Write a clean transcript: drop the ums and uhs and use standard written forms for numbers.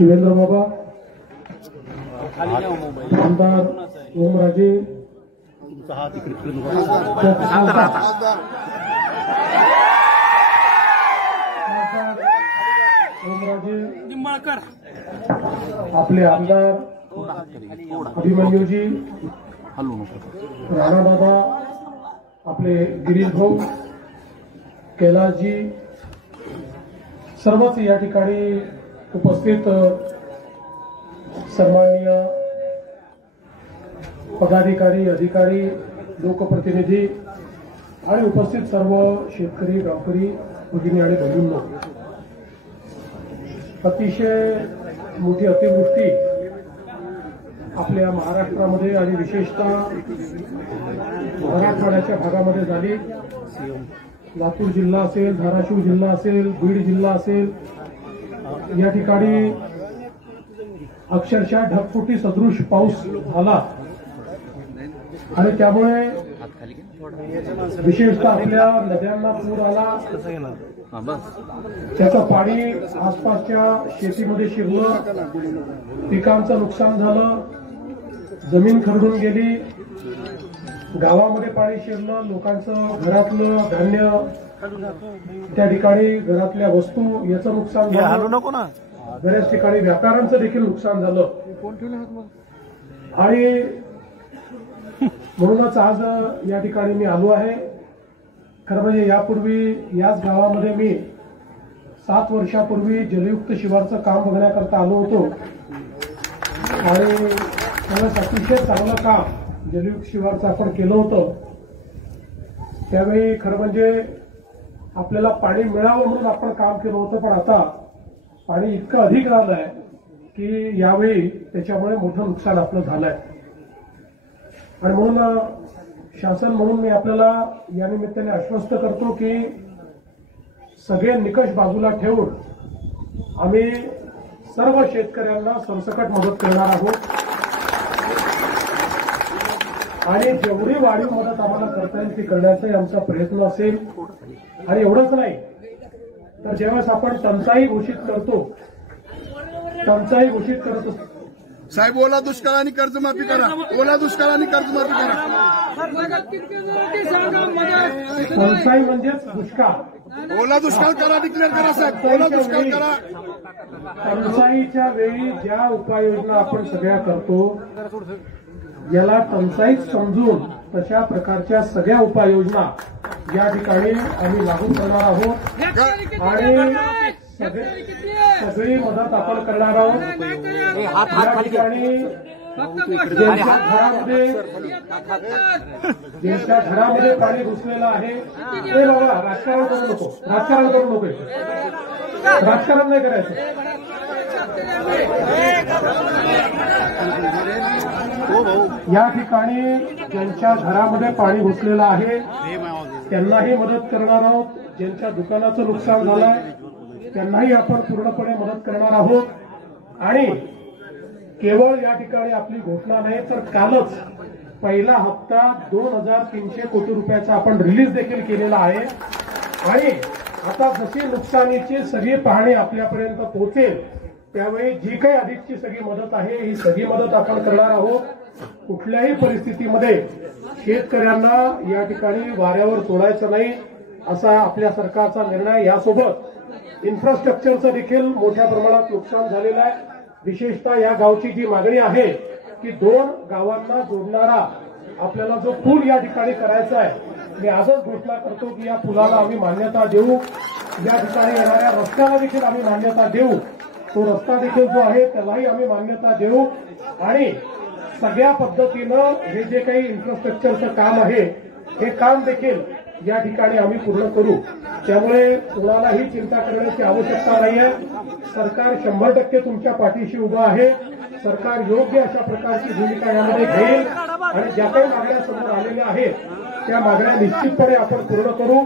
शिवेंद्र बाबा, आमदार ओमराजे, आपले आमदार अभिमन्यूजी, राणा दादा, आपले गिरीश भाऊ, कैलासजी, सर्वच या ठिकाणी उपस्थित सन्माननीय पदाधिकारी, अधिकारी, लोकप्रतिनिधी आणि उपस्थित सर्व शेतकरी, गावकरी, भगिनी आणि बंधूंनो, अतिशय मोठी अतिवृष्टी आपल्या महाराष्ट्रामध्ये आणि विशेषतः मराठवाड्याच्या भागामध्ये झाली। लातूर जिल्हा असेल, धाराशिव जिल्हा असेल, बीड जिल्हा असेल, या ठिकाणी अक्षरशः ढगफुटी सदृश पाऊस झाला आणि त्यामुळे विशेषतः आपल्या नद्यांना पूर आला। त्याचं पाणी आसपासच्या शेतीमध्ये शिरलं, पिकांचं नुकसान झालं, जमीन खरडून गेली, गावामध्ये पाणी शिरलं, लोकांचं घरातलं धान्य, त्या ठिकाणी घरातल्या वस्तू याचं नुकसान झालं, बऱ्याच ठिकाणी व्यापाऱ्यांचं देखील नुकसान झालं। आणि म्हणूनच आज या ठिकाणी मी आलो आहे। खरं म्हणजे यापूर्वी याच गावामध्ये मी 7 वर्षापूर्वी जलयुक्त शिवारचं काम बघण्याकरता आलो होतो आणि त्यावेळेस अतिशय चांगलं काम जलयुक्त शिवारचं आपण केलं होतं। त्यावेळी खरं म्हणजे आपल्याला पाणी मिळावं म्हणून आपण काम केलं होतं, पण आता पाणी इतकं अधिक झालंय की यावेळी त्याच्यामुळे मोठं नुकसान आपलं झालंय। आणि म्हणून शासन म्हणून मी आपल्याला या निमित्ताने आश्वस्त करतो की सगळे निकष बाजूला ठेवून आम्ही सर्व शेतकऱ्यांना सरसकट मदत करणार आहोत आणि जेवढी वाढीव मदत आम्हाला करता येईल ती करण्याचा आमचा प्रयत्न असेल। आणि एवढंच नाही तर ज्यावेळेस आपण टंचाई घोषित करतो साहेब, ओला दुष्काळ आणि कर्जमाफी करा, ओला दुष्काळ आणि कर्जमाफी करा। टंचाई म्हणजेच दुष्काळ, ओला दुष्काळ करा, डिक्लेअर करा साहेब, ओला दुष्काळ करा। टंचाईच्या वेळी ज्या उपाययोजना आपण सगळ्या करतो याला टंचाईच समजून तशा प्रकारच्या सगळ्या उपाययोजना या ठिकाणी आम्ही लागू करणार आहोत आणि सगळी मदत आपण करणार आहोत। या ठिकाणी ज्यांच्या घरामध्ये पाणी घुसलेलं आहे ते बाबा राजकारण करू नको, राजकारण नाही करायचं। या ठिकाणी ज्यांच्या घरामध्ये पाणी घुसलेलं आहे त्यांनाही मदत करणार आहोत, ज्यांच्या दुकानाचं नुकसान झालंय त्यांनाही आपण पूर्णपणे मदत करणार आहोत। आणि केवळ या ठिकाणी आपली घोषणा नाही तर कालच पहिला हप्ता 2300 कोटी रुपयाचा आपण रिलीज देखील केलेला आहे आणि आता जशी नुकसानीची सगळी पाहणी आपल्यापर्यंत पोहोचेल त्यावेळी जी काही अधिकची सगळी मदत आहे ही सगळी मदत आपण करणार आहोत। कुठल्याही परिस्थितीमध्ये शेतकऱ्यांना या ठिकाणी वाऱ्यावर सोडायचं नाही असा आपल्या सरकारचा निर्णय। यासोबत इन्फ्रास्ट्रक्चरचं देखील मोठ्या प्रमाणात नुकसान झालेलं आहे। विशेषतः या गावची जी मागणी आहे की 2 गावांना जोडणारा आपल्याला जो पूल या ठिकाणी करायचा आहे, मी आजच घोषणा करतो की या पुलाला आम्ही मान्यता देऊ, या ठिकाणी येणाऱ्या रस्त्याला देखील आम्ही मान्यता देऊ, तो रस्ता देखील जो आहे त्यालाही आम्ही मान्यता देऊ आणि सगळ्या पद्धतीनं हे जे काही इन्फ्रास्ट्रक्चरचं काम आहे हे काम देखील या ठिकाणी आम्ही पूर्ण करू। त्यामुळे कोणालाही चिंता करण्याची आवश्यकता नाहीये। सरकार 100% तुमच्या पाठीशी उभं आहे। सरकार योग्य अशा प्रकारची भूमिका यामध्ये घेईल आणि ज्या काही मागण्या समोर आलेल्या आहेत त्या मागण्या निश्चितपणे आपण पूर्ण करू।